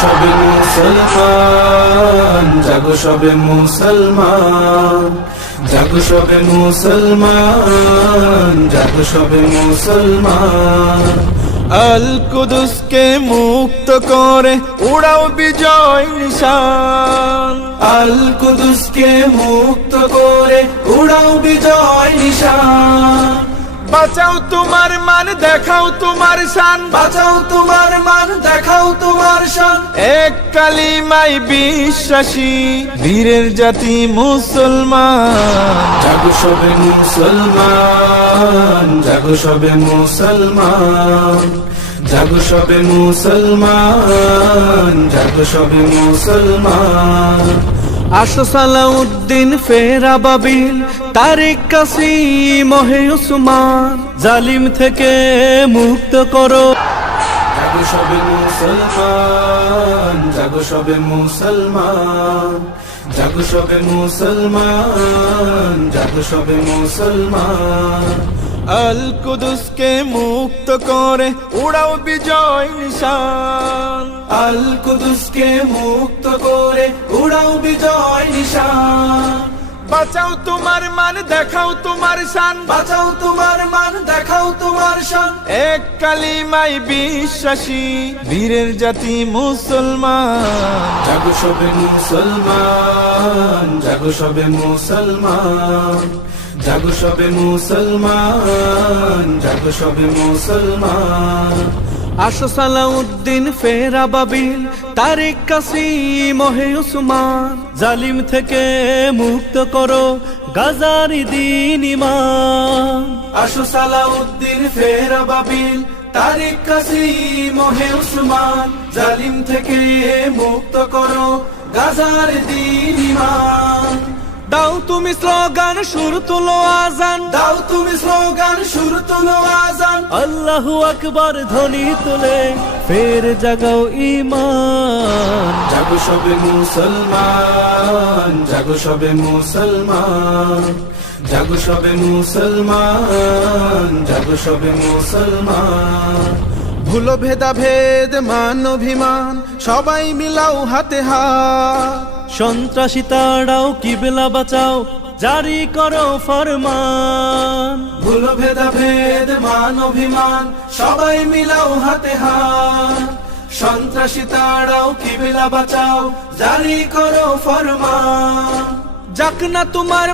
সবে মুসলমান, জাগো সবে মুসলমান, জাগো সবে মুসলমান, জাগো সবে মুসলমান। আল কুদুসকে মুক্ত করে উড়াও বিজয় নিশান, আল কুদুসকে মুক্ত করে উড়াও বিজয় নিশান। বাঁচাও তোমার মান, দেখাও তোমার শান, বাঁচাও তোমার মান, দেখাও তোমার শান। এক কালিমায় বিশ্বাসী বীরের জাতি মুসলমান। জাগো সবে মুসলমান, জাগো সবে মুসলমান, জাগো সবে মুসলমান, জাগো সবে মুসলমান। আসো সালাউদ্দিন ফেরা বাবিল, তারিক কাসিম হে উসমান, জালিম থেকে মুক্ত করো। জাগো সবে মুসলমান, জাগো সবে মুসলমান, জাগো সবে মুসলমান, জাগো সবে মুসলমান। আল কুদুসকে মুক্ত করে উড়াও বিজয় নিশান, আল কুদুসকে মুক্ত করে উড়াও বিজয় নিশান। বাঁচাও তোমার মান, দেখাও তোমার শান, বাঁচাও তোমার মান, দেখাও তোমার শান। এক কালিমায় বিশ্বাসী বীরের জাতি মুসলমান। জাগো সবে মুসলমান, জাগো সবে মুসলমান, জাগো সবে মুসলমান, জাগো সবে মুসলমান। আসো সালাউদ্দিন ফেরা বাবিল, তারিক কাসিম হে উসমান, জালিম থেকে মুক্ত করো গাজারি দিন ইমান। আসো সালাউদ্দিন ফেরা বাবিল, তারিক কাসিম হে উসমান, জালিম থেকে মুক্ত করো গাজার দিন ইমান। দাও তুমি স্লোগান, সুর তুলো আজান, দাও তুমি স্লোগান, সুর তুলো আজান। আল্লাহু আকবার ধ্বনি তুলে ফের জাগাও ঈমান। জাগো সবে মুসলমান, জাগো সবে মুসলমান, জাগো সবে মুসলমান, জাগো সবে মুসলমান। ভুলো ভেদাভেদ মান অভিমান, সবাই মিলাও হাতে হাত, সন্ত্রাসী তাড়াও কিবলা বাঁচাও, জারি করো ফরমান। ভুলো ভেদাভেদ মান অভিমান, সবাই মিলাও হাতে হাত, সন্ত্রাসী তাড়াও কিবলা বাঁচাও, জারি করো ফরমান। যাক না তোমার